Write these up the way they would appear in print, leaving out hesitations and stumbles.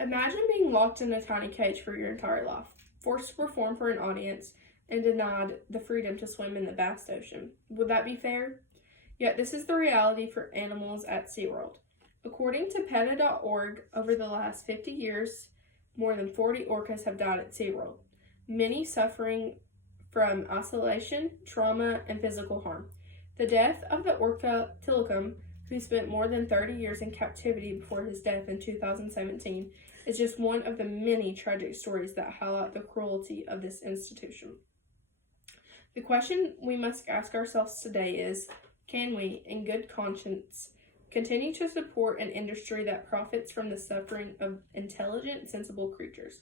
Imagine being locked in a tiny cage for your entire life, forced to perform for an audience, and denied the freedom to swim in the vast ocean. Would that be fair? Yet this is the reality for animals at SeaWorld. According to PETA.org, over the last 50 years, more than 40 orcas have died at SeaWorld, many suffering from isolation, trauma, and physical harm. The death of the orca Tilikum, who spent more than 30 years in captivity before his death in 2017, is just one of the many tragic stories that highlight the cruelty of this institution. The question we must ask ourselves today is, can we, in good conscience, continue to support an industry that profits from the suffering of intelligent, sensible creatures?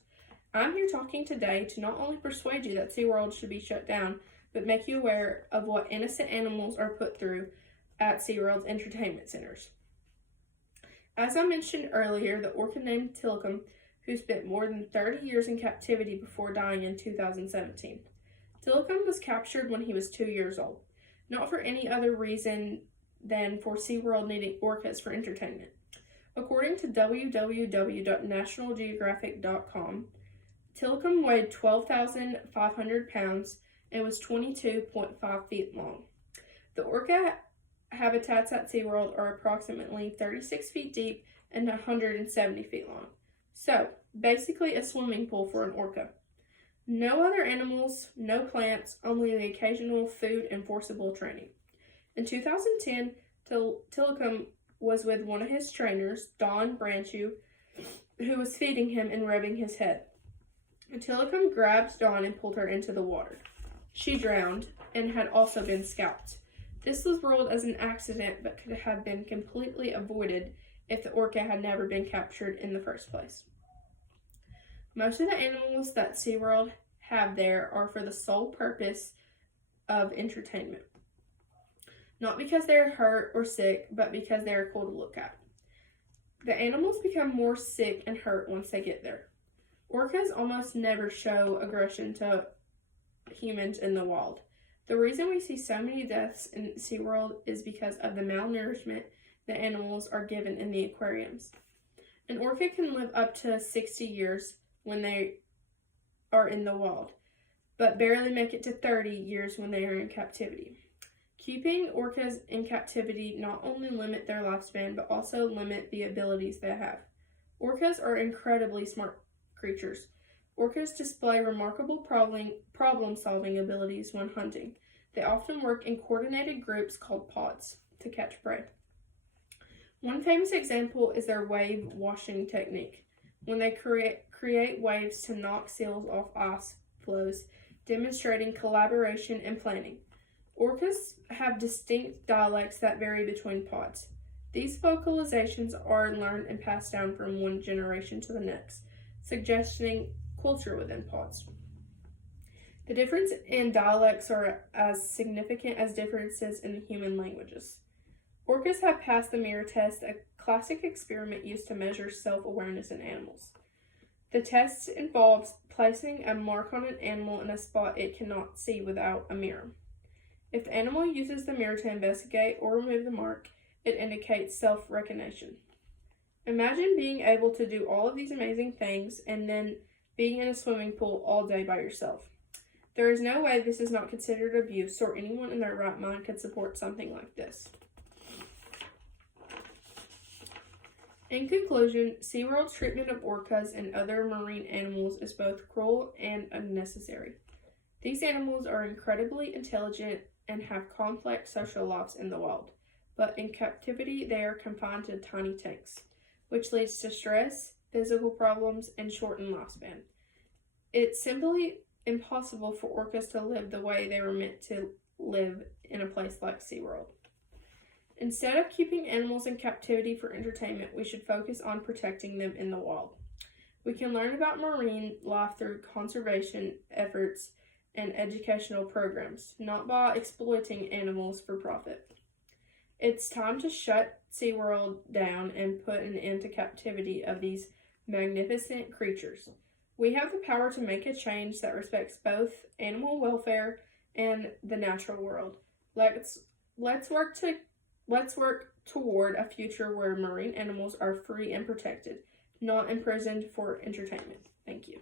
I'm here talking today to not only persuade you that SeaWorld should be shut down, but make you aware of what innocent animals are put through at SeaWorld's entertainment centers. As I mentioned earlier, the orca named Tilikum, who spent more than 30 years in captivity before dying in 2017. Tilikum was captured when he was 2 years old, not for any other reason than for SeaWorld needing orcas for entertainment. According to www.nationalgeographic.com, Tilikum weighed 12,500 pounds and was 22.5 feet long. The orca habitats at SeaWorld are approximately 36 feet deep and 170 feet long. So, basically a swimming pool for an orca. No other animals, no plants, only the occasional food and forcible training. In 2010, Tilikum was with one of his trainers, Don Branchew, who was feeding him and rubbing his head. Tilikum grabbed Dawn and pulled her into the water. She drowned and had also been scalped. This was ruled as an accident but could have been completely avoided if the orca had never been captured in the first place. Most of the animals that SeaWorld have there are for the sole purpose of entertainment. Not because they are hurt or sick, but because they are cool to look at. The animals become more sick and hurt once they get there. Orcas almost never show aggression to humans in the wild. The reason we see so many deaths in SeaWorld is because of the malnourishment the animals are given in the aquariums. An orca can live up to 60 years when they are in the wild, but barely make it to 30 years when they are in captivity. Keeping orcas in captivity not only limit their lifespan, but also limit the abilities they have. Orcas are incredibly smart creatures. Orcas display remarkable problem-solving abilities when hunting. They often work in coordinated groups called pods to catch prey. One famous example is their wave washing technique, when they create waves to knock seals off ice floes, demonstrating collaboration and planning. Orcas have distinct dialects that vary between pods. These vocalizations are learned and passed down from one generation to the next, suggesting culture within pods. The difference in dialects are as significant as differences in human languages. Orcas have passed the mirror test, a classic experiment used to measure self-awareness in animals. The test involves placing a mark on an animal in a spot it cannot see without a mirror. If the animal uses the mirror to investigate or remove the mark, it indicates self-recognition. Imagine being able to do all of these amazing things and then being in a swimming pool all day by yourself. There is no way this is not considered abuse, or anyone in their right mind could support something like this. In conclusion, SeaWorld's treatment of orcas and other marine animals is both cruel and unnecessary. These animals are incredibly intelligent and have complex social lives in the wild, but in captivity they are confined to tiny tanks, which leads to stress, physical problems, and shortened lifespan. It's simply impossible for orcas to live the way they were meant to live in a place like SeaWorld. Instead of keeping animals in captivity for entertainment, we should focus on protecting them in the wild. We can learn about marine life through conservation efforts and educational programs, not by exploiting animals for profit. It's time to shut SeaWorld down and put an end to captivity of these magnificent creatures. We have the power to make a change that respects both animal welfare and the natural world. Let's work toward a future where marine animals are free and protected, not imprisoned for entertainment. Thank you.